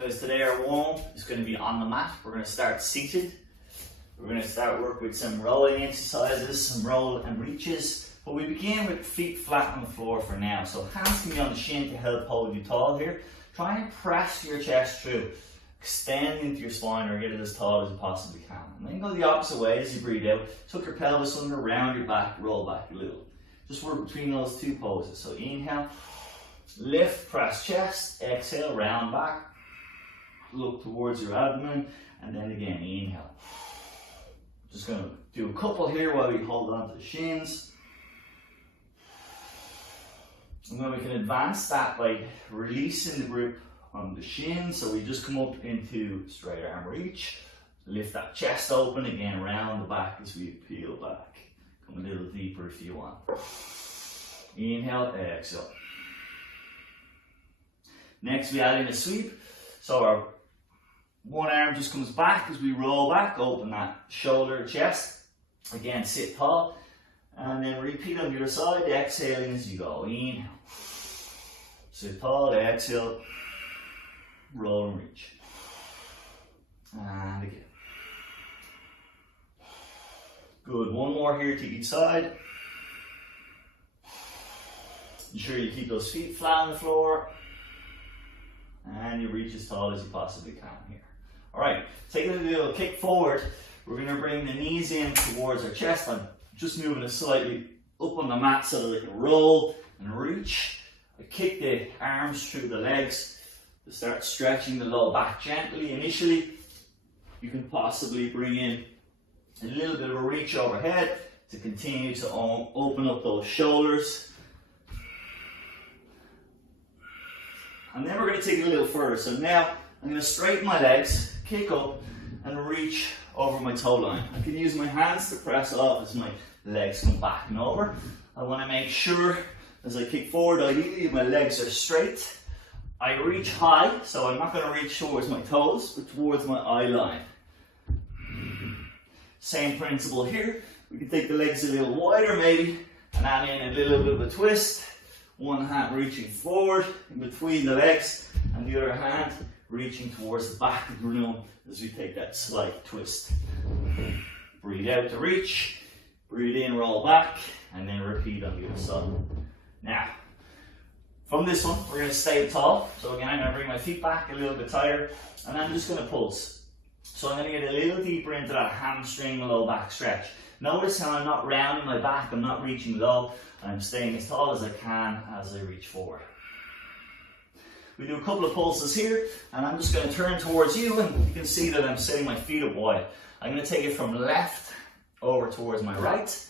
Guys, today our warm is going to be on the mat. We're going to start seated. We're going to start work with some rowing exercises, some roll and reaches. But we begin with feet flat on the floor for now. So hands can be on the shin to help hold you tall here. Try and press your chest through. Extend into your spine or get it as tall as you possibly can. And then go the opposite way as you breathe out. Tuck your pelvis under, round your back, roll back a little. Just work between those two poses. So inhale, lift, press chest, exhale, round back. Look towards your abdomen, and then again, inhale. Just going to do a couple here while we hold on to the shins. And then we can advance that by releasing the grip on the shins. So we just come up into straight arm reach. Lift that chest open, again, round the back as we peel back. Come a little deeper if you want. Inhale, exhale. Next, we add in a sweep. So our one arm just comes back as we roll back, open that shoulder, chest. Again, sit tall. And then repeat on the other side, exhaling as you go. Inhale. Sit tall, exhale. Roll and reach. And again. Good. One more here to each side. Ensure you keep those feet flat on the floor. And you reach as tall as you possibly can here. All right, taking a little kick forward, we're going to bring the knees in towards our chest. I'm just moving it slightly up on the mat so that I can roll and reach. I kick the arms through the legs to start stretching the low back gently. Initially, you can possibly bring in a little bit of a reach overhead to continue to open up those shoulders. And then we're going to take it a little further. So now I'm going to straighten my legs, kick up, and reach over my toe line. I can use my hands to press off as my legs come back and over. I want to make sure as I kick forward, ideally my legs are straight. I reach high, so I'm not going to reach towards my toes, but towards my eye line. Same principle here. We can take the legs a little wider maybe, and add in a little bit of a twist. One hand reaching forward in between the legs, and the other hand reaching towards the back of the room as we take that slight twist. Breathe out to reach, breathe in, roll back, and then repeat on the other side. Now, from this one, we're going to stay tall. So again, I'm going to bring my feet back a little bit tighter, and I'm just going to pulse. So I'm going to get a little deeper into that hamstring low back stretch. Notice how I'm not rounding my back, I'm not reaching low, I'm staying as tall as I can as I reach forward. We do a couple of pulses here, and I'm just going to turn towards you, and you can see that I'm setting my feet up wide. I'm going to take it from left over towards my right.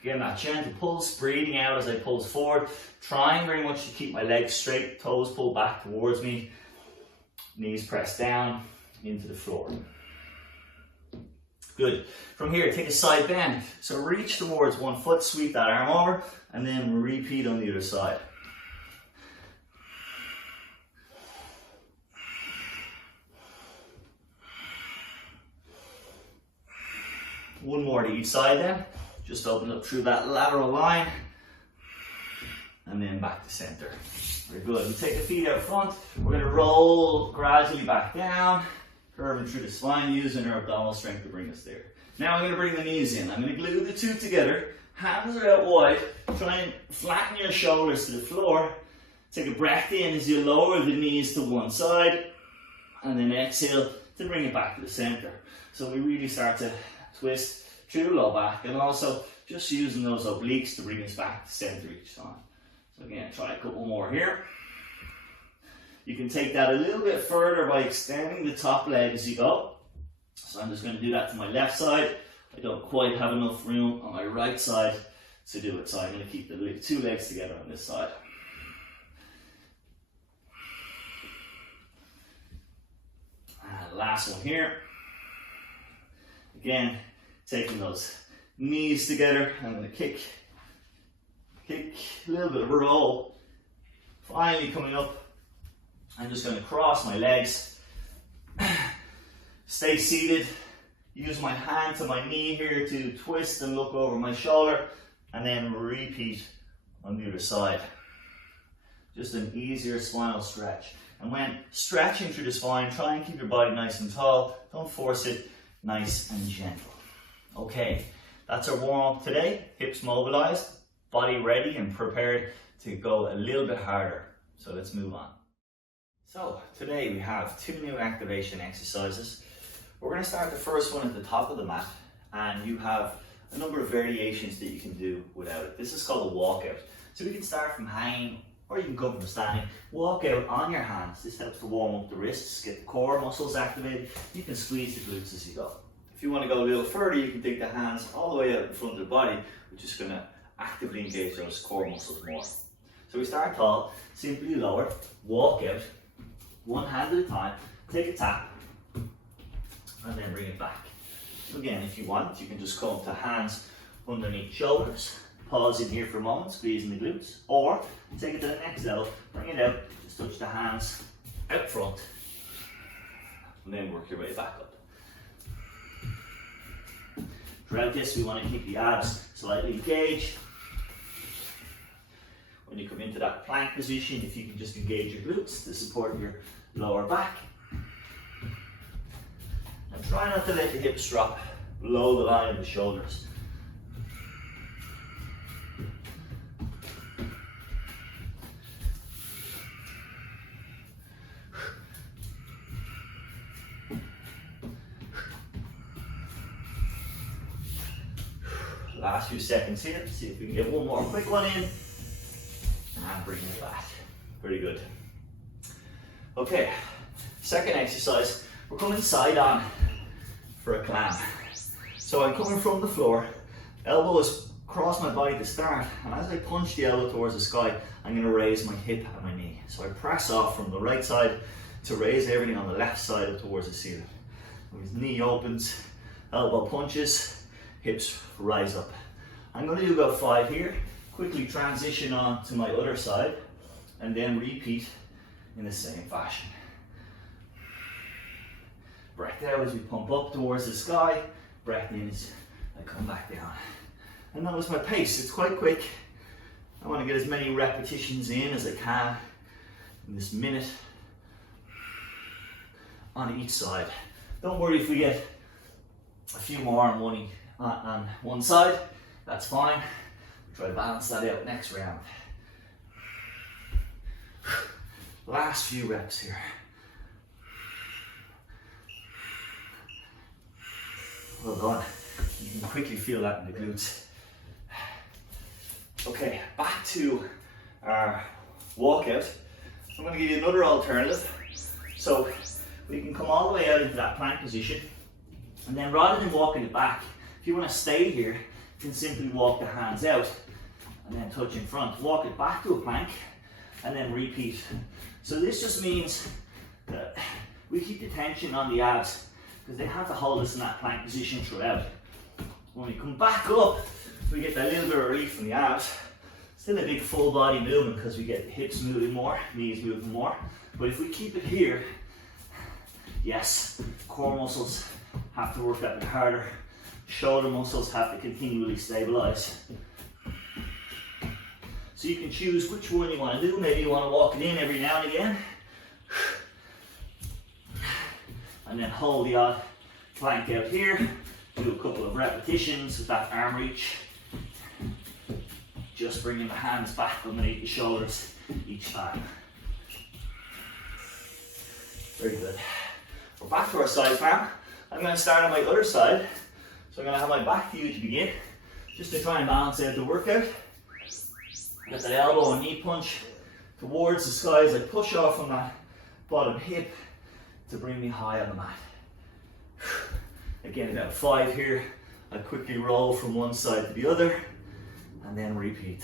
Again, that gentle pulse, breathing out as I pulse forward. Trying very much to keep my legs straight, toes pulled back towards me, knees pressed down into the floor. Good. From here, take a side bend. So reach towards one foot, sweep that arm over, and then repeat on the other side. One more to each side then. Just open up through that lateral line, and then back to center. Very good. We take the feet out front. We're going to roll gradually back down, curving through the spine, using our abdominal strength to bring us there. Now I'm going to bring the knees in. I'm going to glue the two together. Hands are out wide. Try and flatten your shoulders to the floor. Take a breath in as you lower the knees to one side, and then exhale to bring it back to the center. So we really start to twist through the low back, and also just using those obliques to bring us back to center each time. So again, try a couple more here. You can take that a little bit further by extending the top leg as you go. So I'm just going to do that to my left side. I don't quite have enough room on my right side to do it, so I'm going to keep the two legs together on this side. And last one here. Again, taking those knees together. I'm going to kick, a little bit of a roll. Finally coming up. I'm just going to cross my legs. Stay seated. Use my hand to my knee here to twist and look over my shoulder, and then repeat on the other side. Just an easier spinal stretch. And when stretching through the spine, try and keep your body nice and tall. Don't force it, nice and gentle. Okay, that's our warm up today. Hips mobilized, body ready and prepared to go a little bit harder. So let's move on. So today we have 2 new activation exercises. We're going to start the first one at the top of the mat, and you have a number of variations that you can do without it. This is called a walkout. So we can start from hanging, or you can come from standing. Walk out on your hands. This helps to warm up the wrists, get the core muscles activated. You can squeeze the glutes as you go. If you want to go a little further, you can take the hands all the way out in front of the body, which is going to actively engage those core muscles more. So we start tall, simply lower, walk out, one hand at a time, take a tap, and then bring it back. So again, if you want, you can just come to hands underneath shoulders, pause in here for a moment, squeezing the glutes, or take it to the next level, bring it out, just touch the hands out front, and then work your way back up. Throughout this, we want to keep the abs slightly engaged. When you come into that plank position, if you can just engage your glutes to support your lower back. And try not to let the hips drop below the line of the shoulders. Last few seconds here, see if we can get one more quick one in, and bring it back. Pretty good. Okay, second exercise, we're coming side on for a climb. So I'm coming from the floor, elbows across my body to start, and as I punch the elbow towards the sky, I'm going to raise my hip and my knee. So I press off from the right side to raise everything on the left side up towards the ceiling. His knee opens, elbow punches, hips rise up. I'm going to do about 5 here, quickly transition on to my other side, and then repeat in the same fashion. Breath out as we pump up towards the sky, breath in as I come back down. And that was my pace, it's quite quick. I want to get as many repetitions in as I can in this minute on each side. Don't worry if we get a few more on one side, that's fine. Try to balance that out next round. Last few reps here. Well done. You can quickly feel that in the glutes. Okay, back to our walkout. I'm going to give you another alternative. So we can come all the way out into that plank position, and then rather than walking it back, if you want to stay here, you can simply walk the hands out and then touch in front. Walk it back to a plank and then repeat. So this just means that we keep the tension on the abs because they have to hold us in that plank position throughout. When we come back up, we get that little bit of relief from the abs. Still a big full body movement because we get the hips moving more, knees moving more. But if we keep it here, yes, core muscles have to work a bit harder. Shoulder muscles have to continually stabilize. So you can choose which one you want to do. Maybe you want to walk it in every now and again. And then hold the odd plank out here. Do a couple of repetitions with that arm reach. Just bringing the hands back underneath the shoulders each time. Very good. We're back to our side plank. I'm going to start on my other side. So I'm going to have my back to you to begin, just to try and balance out the workout. Get that elbow and knee punch towards the sky as I push off from that bottom hip to bring me high on the mat. Again, about 5 here. I quickly roll from one side to the other and then repeat.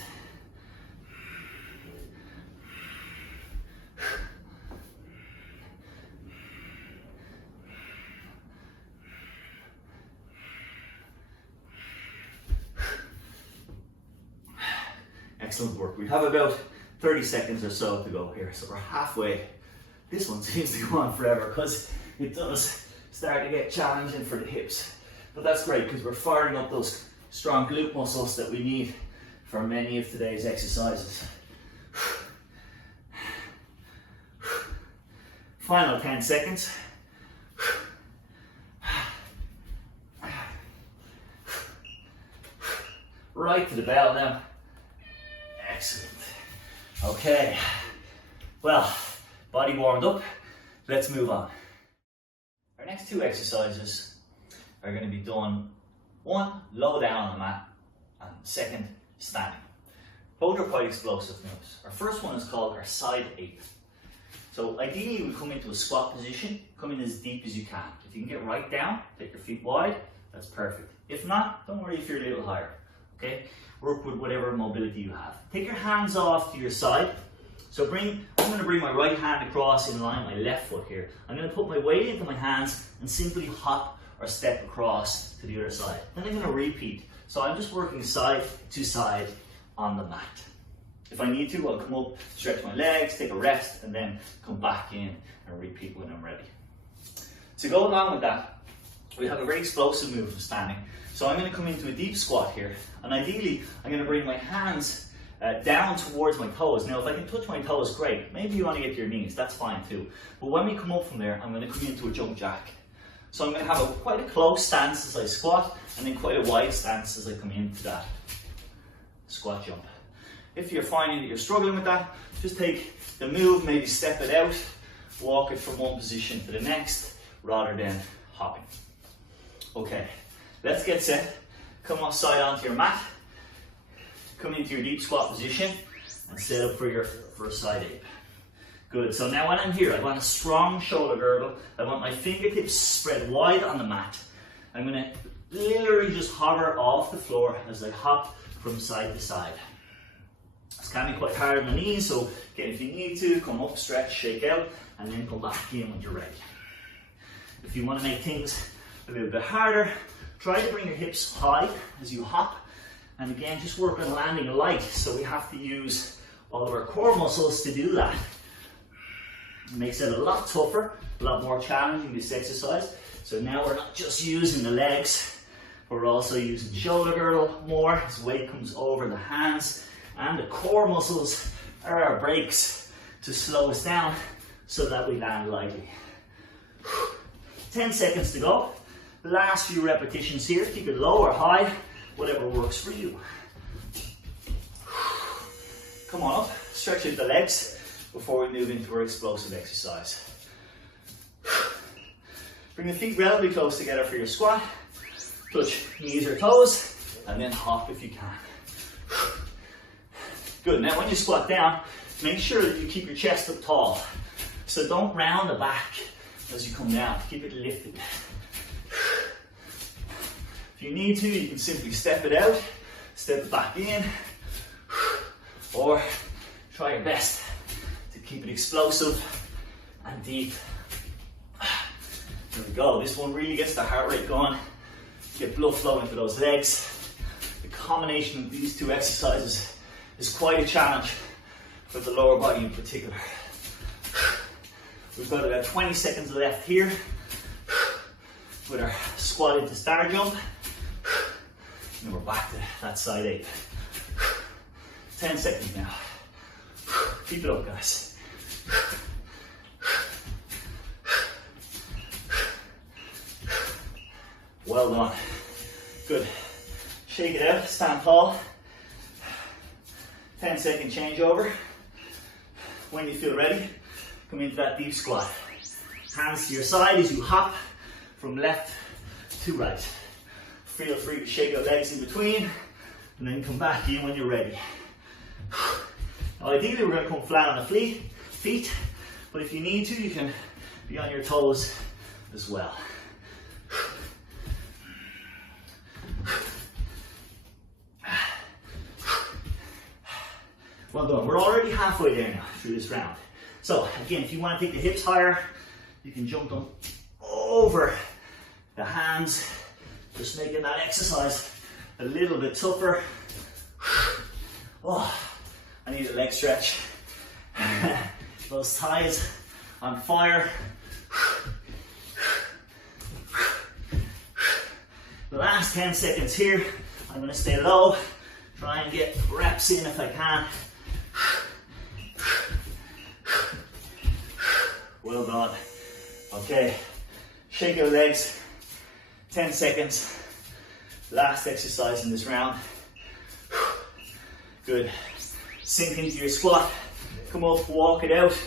Excellent work. We have about 30 seconds or so to go here, so we're halfway. This one seems to go on forever because it does start to get challenging for the hips. But that's great because we're firing up those strong glute muscles that we need for many of today's exercises. Final 10 seconds. Right to the bell now. Excellent. Okay. Well, body warmed up. Let's move on. Our next two exercises are going to be done, one, low down on the mat, and second, standing. Both are quite explosive moves. Our first one is called our side ape. So ideally you would come into a squat position, come in as deep as you can. If you can get right down, take your feet wide, that's perfect. If not, don't worry if you're a little higher. Okay? Work with whatever mobility you have. Take your hands off to your side. So I'm going to bring my right hand across in line with my left foot here. I'm going to put my weight into my hands and simply hop or step across to the other side. Then I'm going to repeat. So I'm just working side to side on the mat. If I need to, I'll come up, stretch my legs, take a rest, and then come back in and repeat when I'm ready. To go along with that, we have a very explosive move from standing. So I'm going to come into a deep squat here, and ideally I'm going to bring my hands down towards my toes. Now if I can touch my toes, great. Maybe you want to get to your knees, that's fine too. But when we come up from there, I'm going to come into a jump jack. So I'm going to have quite a close stance as I squat, and then quite a wide stance as I come into that squat jump. If you're finding that you're struggling with that, just take the move, maybe step it out, walk it from one position to the next, rather than hopping. Okay, let's get set. Come outside onto your mat, come into your deep squat position, and set up for a side ape. Good, so now when I'm here, I want a strong shoulder girdle. I want my fingertips spread wide on the mat. I'm going to literally just hover off the floor as I hop from side to side. This can be quite hard on the knees, so again, if you need to, come up, stretch, shake out, and then come back in when you're ready. If you want to make things a little bit harder, try to bring your hips high as you hop, and again, just work on landing light, so we have to use all of our core muscles to do that. It makes it a lot tougher, a lot more challenging, this exercise. So now we're not just using the legs, but we're also using the shoulder girdle more as weight comes over the hands, and the core muscles are our brakes to slow us down so that we land lightly. 10 seconds to go. The last few repetitions here, keep it low or high, whatever works for you. Come on up, stretch out the legs before we move into our explosive exercise. Bring the feet relatively close together for your squat. Touch knees or toes, and then hop if you can. Good, now when you squat down, make sure that you keep your chest up tall. So don't round the back as you come down, keep it lifted. If you need to, you can simply step it out, step back in, or try your best to keep it explosive and deep. There we go, this one really gets the heart rate going, get blood flowing to those legs. The combination of these two exercises is quite a challenge for the lower body in particular. We've got about 20 seconds left here with our squat into star jump. And we're back to that side ape. 10 seconds now. Keep it up, guys. Well done. Good. Shake it out, stand tall. 10-second changeover. When you feel ready, come into that deep squat. Hands to your side as you hop from left to right. Feel free to shake out legs in between, and then come back in when you're ready. Now, ideally, we're going to come flat on the feet, but if you need to, you can be on your toes as well. Well done. We're already halfway there now through this round. So again, if you want to take the hips higher, you can jump them over the hands, just making that exercise a little bit tougher. Oh, I need a leg stretch. Those thighs on fire. The last 10 seconds here, I'm going to stay low, try and get reps in if I can. Well done. Okay, shake your legs, 10 seconds. Last exercise in this round. Good. Sink into your squat. Come up, walk it out.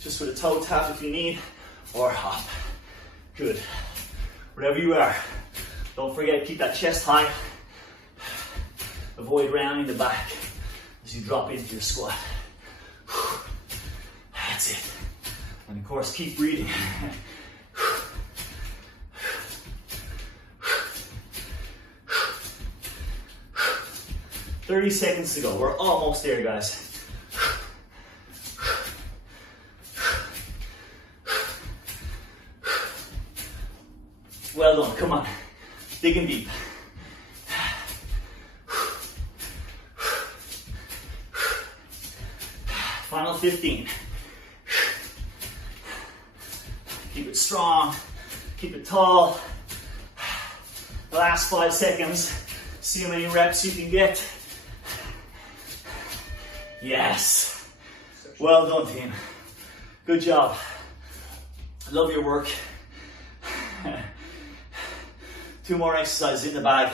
Just with a toe tap if you need, or hop. Good. Wherever you are. Don't forget, keep that chest high. Avoid rounding the back as you drop into your squat. That's it. And of course, keep breathing. 30 seconds to go. We're almost there, guys. Well done, come on. Digging deep. Final 15. Keep it strong, keep it tall. Last 5 seconds. See how many reps you can get. Yes. Well done, team. Good job. Love your work. 2 more exercises in the bag.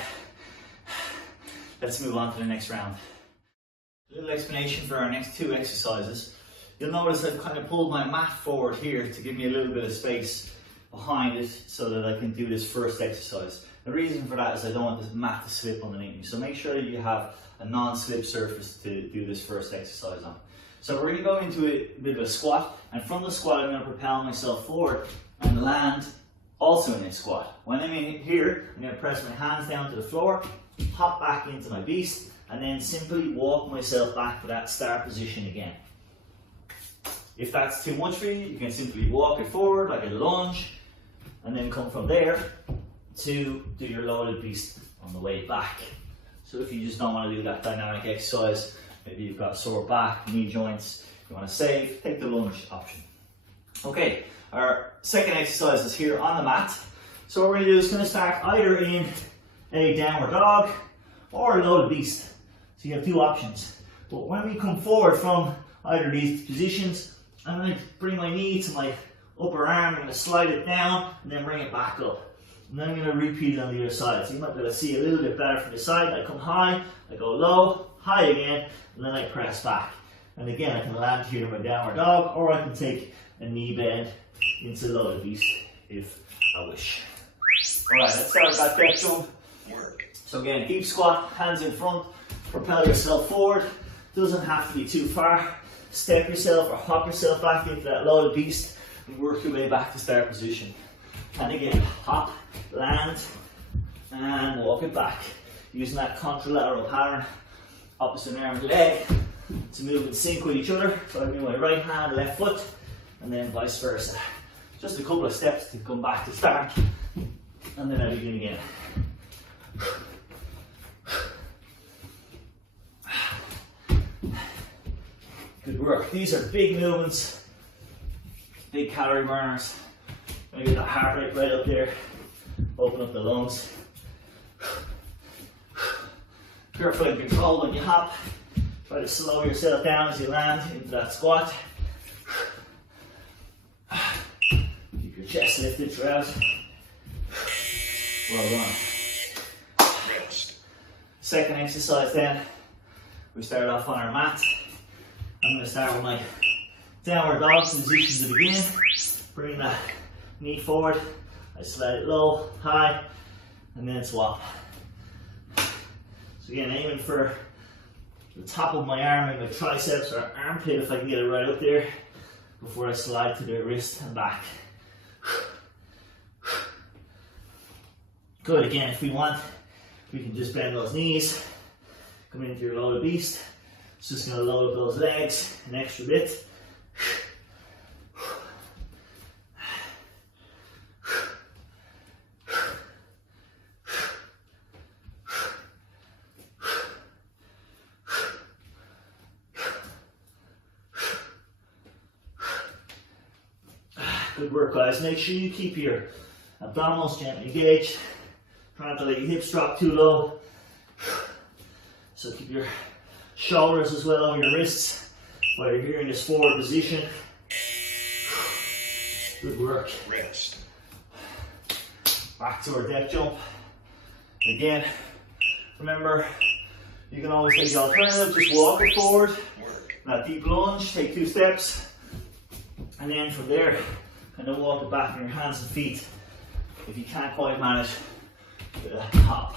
Let's move on to the next round. A little explanation for our next 2 exercises. You'll notice I've kind of pulled my mat forward here to give me a little bit of space behind it so that I can do this first exercise. The reason for that is I don't want this mat to slip underneath me. So make sure that you have a non-slip surface to do this first exercise on. So we're going to go into a bit of a squat, and from the squat I'm going to propel myself forward and land also in a squat. When I'm in here, I'm going to press my hands down to the floor, hop back into my beast, and then simply walk myself back to that start position again. If that's too much for you, you can simply walk it forward like a lunge, and then come from there to do your loaded beast on the way back. So if you just don't want to do that dynamic exercise, maybe you've got sore back, knee joints, you want to save, take the lunge option. Okay, our second exercise is here on the mat. So what we're going to do is going to start either in a downward dog or a loaded beast. So you have 2 options. But when we come forward from either of these positions, I'm going to bring my knee to my upper arm, I'm going to slide it down and then bring it back up. And then I'm going to repeat it on the other side. So you might be able to see a little bit better from the side. I come high, I go low, high again, and then I press back. And again, I can land here in my downward dog, or I can take a knee bend into loaded beast if I wish. Alright, let's start with that depth jump. So again, deep squat, hands in front, propel yourself forward. Doesn't have to be too far. Step yourself or hop yourself back into that loaded beast and work your way back to start position. And again, hop, land, and walk it back. Using that contralateral pattern, opposite arm and leg, to move in sync with each other. So I move my right hand, left foot, and then vice versa. Just a couple of steps to come back to start, and then I begin again. Good work. These are big movements, big calorie burners. I'm going to get that heart rate right up there, open up the lungs. Careful and controlled when you hop. Try to slow yourself down as you land into that squat. Keep your chest lifted throughout. Well done. Second exercise then, we start off on our mat. I'm going to start with my downward dog position to begin. Bring that knee forward, I slide it low, high, and then swap. So again, aiming for the top of my arm and my triceps or armpit if I can get it right up there before I slide to the wrist and back. Good, again, if we want, we can just bend those knees, come into your loaded beast. It's just going to load up those legs an extra bit. Good work, guys. Make sure you keep your abdominals gently engaged. Try not to let your hips drop too low. So keep your shoulders as well over your wrists while you're here in this forward position. Good work. Rest. Back to our depth jump. Again, remember, you can always take the alternative, just walk it forward. That deep lunge, take 2 steps. And then from there, kind of walk it back on your hands and feet. If you can't quite manage, hop.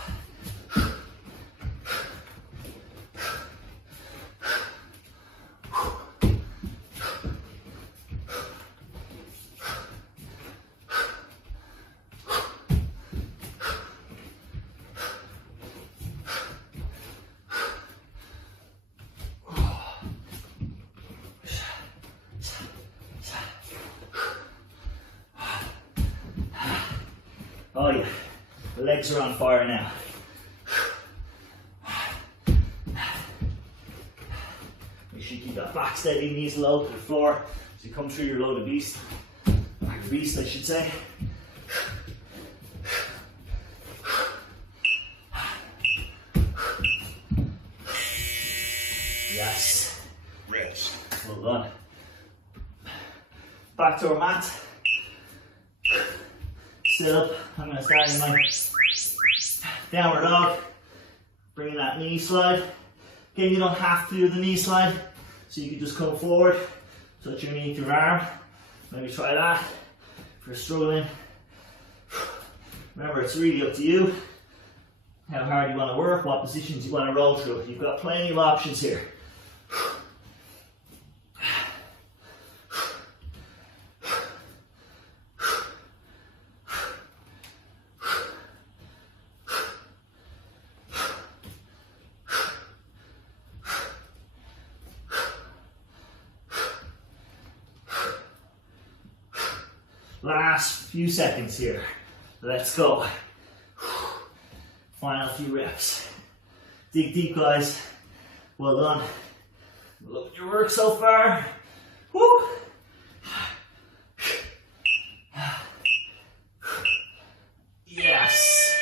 Oh yeah, the legs are on fire now. Make sure you keep that back steady, knees low to the floor as you come through your load of beast. Back of beast, I should say. Yes. Rest. Well done. Back to our mat. Sit up. I'm going to start in my downward dog. Bringing that knee slide. Again, you don't have to do the knee slide, so you can just come forward, touch your knee to your arm. Maybe try that if you're struggling. Remember, it's really up to you how hard you want to work, what positions you want to roll through. You've got plenty of options here. Last few seconds here. Let's go. Final few reps. Dig deep, guys. Well done. Look at your work so far. Woo. Yes.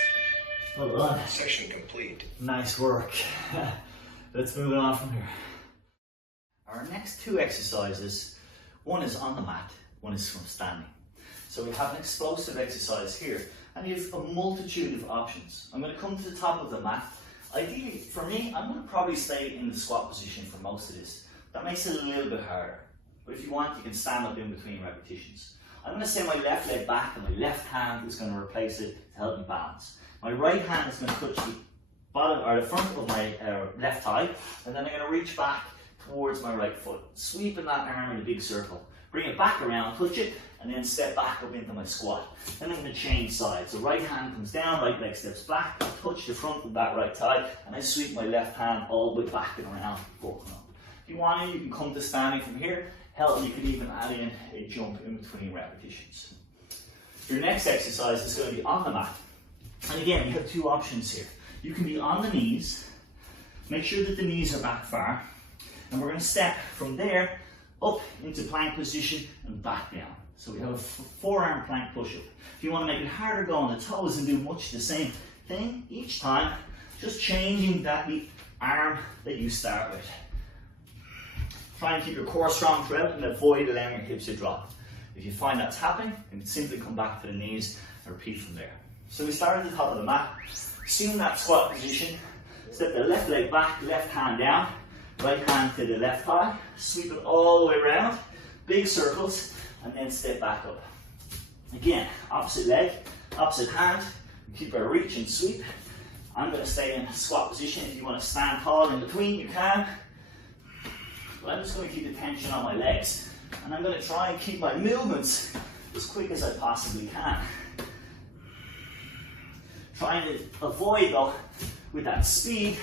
Well done. Session complete. Nice work. Let's move on from here. Our next 2 exercises, one is on the mat, one is from standing. So we have an explosive exercise here, and you have a multitude of options. I'm going to come to the top of the mat. Ideally, for me, I'm going to probably stay in the squat position for most of this. That makes it a little bit harder. But if you want, you can stand up in between repetitions. I'm going to send my left leg back, and my left hand is going to replace it to help me balance. My right hand is going to touch the bottom or the front of my left thigh, and then I'm going to reach back towards my right foot, sweeping that arm in a big circle. Bring it back around, touch it, and then step back up into my squat. Then I'm going to change sides. So right hand comes down, right leg steps back, touch the front of that right thigh, and I sweep my left hand all the way back and around, walking up. If you want to, you can come to standing from here. Hell, you could even add in a jump in between repetitions. Your next exercise is going to be on the mat. And again, you have 2 options here. You can be on the knees. Make sure that the knees are back far. And we're going to step from there up into plank position and back down. So we have a forearm plank push-up. If you want to make it harder, go on the toes and do much the same thing each time, just changing that the arm that you start with. Try and keep your core strong throughout and avoid allowing your hips to drop. If you find that's happening, then simply come back to the knees and repeat from there. So we start at the top of the mat, assume that squat position, step the left leg back, left hand down, right hand to the left thigh, sweep it all the way around, big circles, and then step back up. Again, opposite leg, opposite hand, keep our reach and sweep. I'm going to stay in squat position. If you want to stand tall in between, you can. But I'm just going to keep the tension on my legs. And I'm going to try and keep my movements as quick as I possibly can. Trying to avoid, though, with that speed,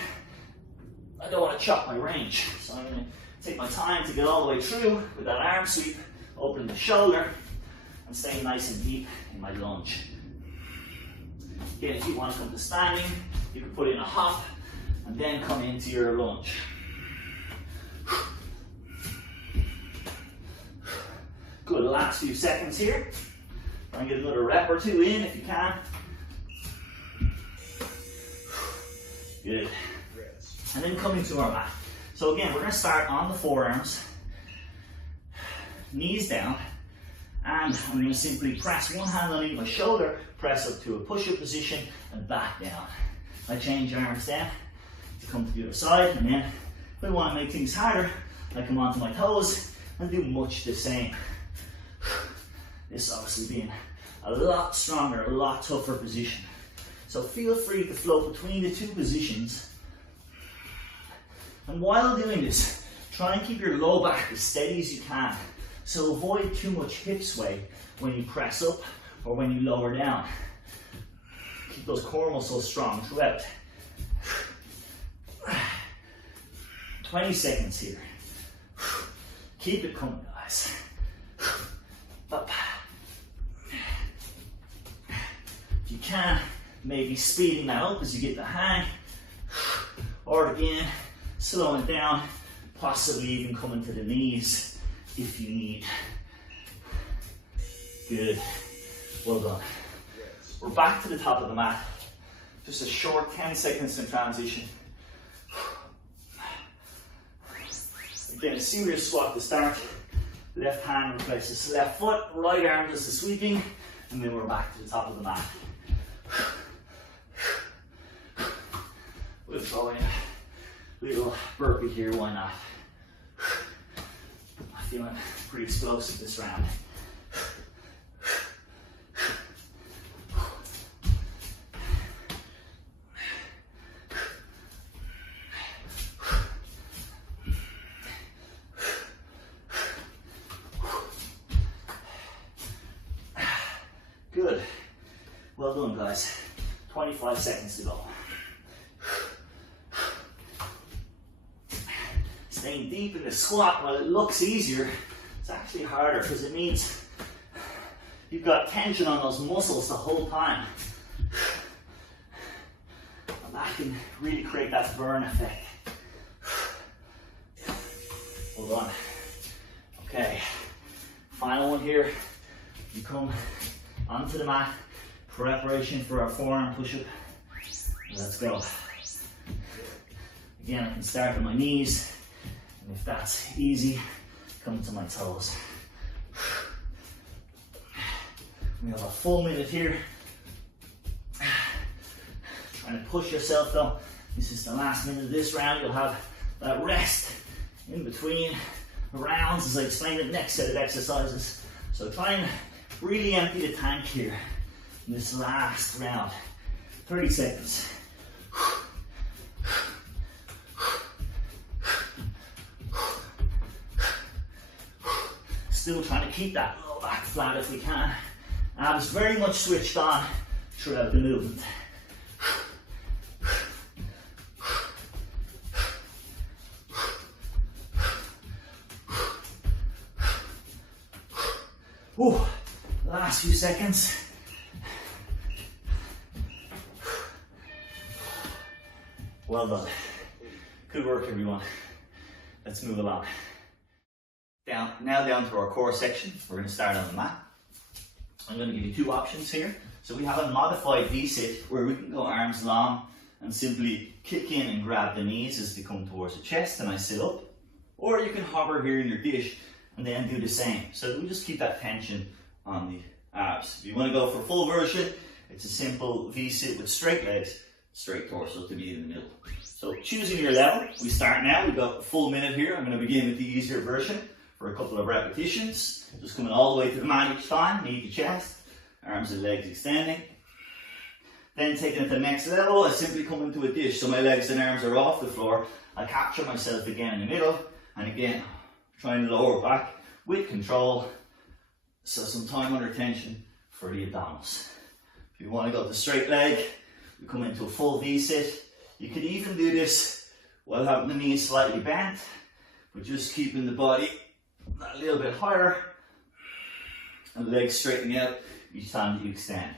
I don't want to chop my range. So I'm going to take my time to get all the way through with that arm sweep, open the shoulder, and stay nice and deep in my lunge. Again, if you want to come to standing, you can put in a hop and then come into your lunge. Good, last few seconds here. Try and get another rep or 2 in if you can. Good. And then come into our mat. So again, we're going to start on the forearms, knees down, And I'm going to simply press one hand underneath my shoulder, press up to a push-up position, and back down. I change arms then to come to the other side, and then if I want to make things harder, I come onto my toes and do much the same. This obviously being a lot stronger, a lot tougher position. So feel free to float between the two positions. And while doing this, try and keep your low back as steady as you can. So avoid too much hip sway when you press up or when you lower down. Keep those core muscles strong throughout. 20 seconds here. Keep it coming, guys. Up. If you can, maybe speeding that up as you get the hang. Or again, slowing it down, possibly even coming to the knees if you need. Good. Well done. We're back to the top of the mat. Just a short 10 seconds in transition. Again, a serious squat to start. Left hand replaces left foot, right arm does the sweeping, and then we're back to the top of the mat. We'll throw in a little burpee here, why not? I'm feeling pretty explosive this round. Good. Well done, guys. 25 seconds to go. Staying deep in the squat, while it looks easier, it's actually harder because it means you've got tension on those muscles the whole time. And that can really create that burn effect. Hold on. Okay, final one here. You come onto the mat, preparation for our forearm push-up. Let's go. Again, I can start on my knees, and if that's easy, come to my toes. We have a full minute here. Trying to push yourself though. This is the last minute of this round. You'll have that rest in between rounds as I explain the next set of exercises. So try and really empty the tank here in this last round. 30 seconds. Still trying to keep that low back flat if we can. Abs very much switched on throughout the movement. Ooh, last few seconds. Well done. Good work, everyone. Let's move along. Now down to our core section. We're going to start on the mat. I'm going to give you two options here. So we have a modified V-sit where we can go arms long and simply kick in and grab the knees as they come towards the chest and I sit up. Or you can hover here in your dish and then do the same. So we just keep that tension on the abs. If you want to go for full version, it's a simple V-sit with straight legs, straight torso to be in the middle. So choosing your level, we start now. We've got a full minute here. I'm going to begin with the easier version for a couple of repetitions. Just coming all the way to the mat each time, knee to chest, arms and legs extending. Then taking it to the next level, I simply come into a dish so my legs and arms are off the floor. I capture myself again in the middle, and again, trying to lower back with control. So some time under tension for the abdominals. If you want to go to straight leg, we come into a full V-sit. You can even do this while having the knees slightly bent, but just keeping the body a little bit higher and legs straightening out each time that you extend.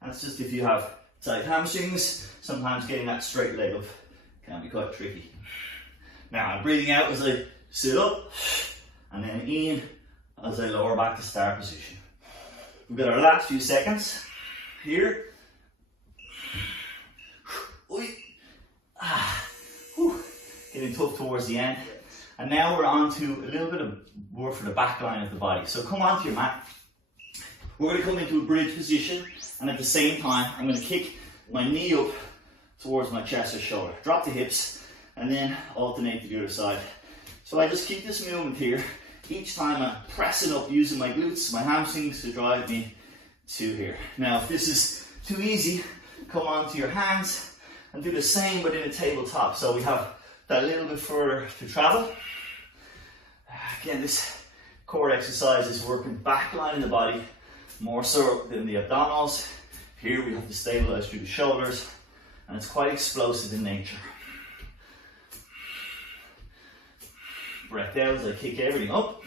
That's just if you have tight hamstrings. Sometimes getting that straight leg up can be quite tricky. Now I'm breathing out as I sit up and then in as I lower back to start position. We've got our last few seconds here. Getting tough towards the end. And now we're on to a little bit of work for the back line of the body. So come onto your mat. We're going to come into a bridge position, and at the same time, I'm going to kick my knee up towards my chest or shoulder. Drop the hips, and then alternate to the other side. So I just keep this movement here. Each time I'm pressing up using my glutes, my hamstrings to drive me to here. Now, if this is too easy, come onto your hands and do the same but in a tabletop. So we have that little bit further to travel. Again, this core exercise is working back line in the body, more so than the abdominals. Here we have to stabilize through the shoulders, and it's quite explosive in nature. Breath out as I kick everything up.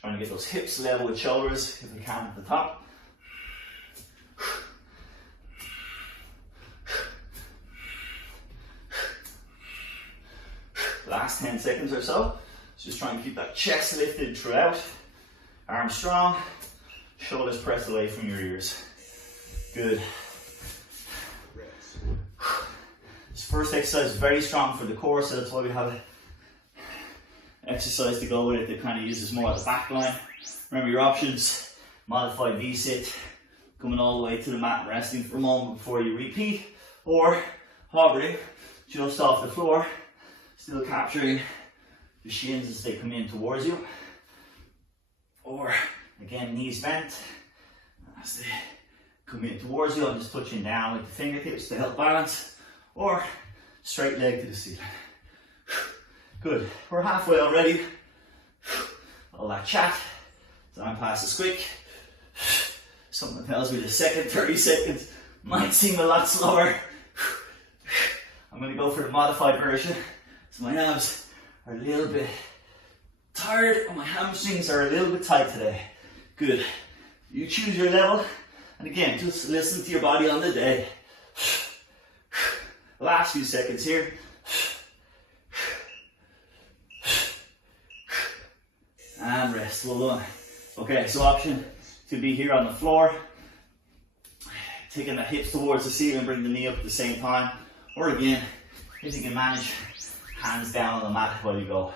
Trying to get those hips level with shoulders if we can at the top. Last 10 seconds or so. Just try and keep that chest lifted throughout. Arms strong. Shoulders pressed away from your ears. Good. This first exercise is very strong for the core, so that's why we have an exercise to go with it that kind of uses more of the back line. Remember your options: modified V-sit, coming all the way to the mat and resting for a moment before you repeat, or hovering just off the floor, still capturing the shins as they come in towards you, or again knees bent as they come in towards you. I'm just touching down with the fingertips to help balance, or straight leg to the ceiling. Good, we're halfway already. All that chat, time passes quick. Something tells me the second 30 seconds might seem a lot slower. I'm going to go for the modified version. So my abs are a little bit tired and my hamstrings are a little bit tight today. Good. You choose your level, and again, just listen to your body on the day. Last few seconds here. And rest, well done. Okay, so option to be here on the floor, taking the hips towards the ceiling, bring the knee up at the same time, or again, if you can manage, hands down on the mat while you go.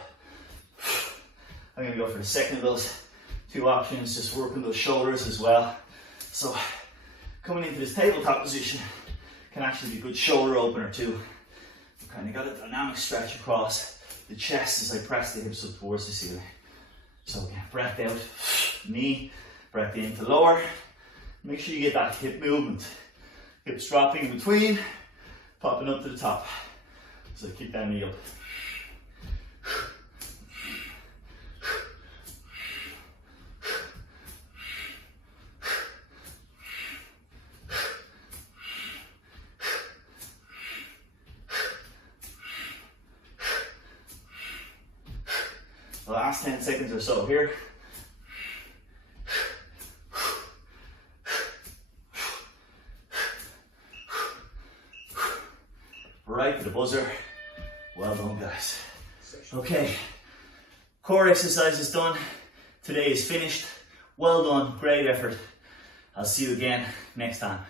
I'm going to go for the second of those two options, just working those shoulders as well. So coming into this tabletop position can actually be a good shoulder opener too. Kind of got a dynamic stretch across the chest as I press the hips up towards the ceiling. So again, breath out, knee, breath in to lower. Make sure you get that hip movement. Hips dropping in between, popping up to the top. So keep that knee up. The last 10 seconds or so here. Right to the buzzer. Well done, guys. Okay, core exercise is done. Today is finished. Well done, great effort. I'll see you again next time.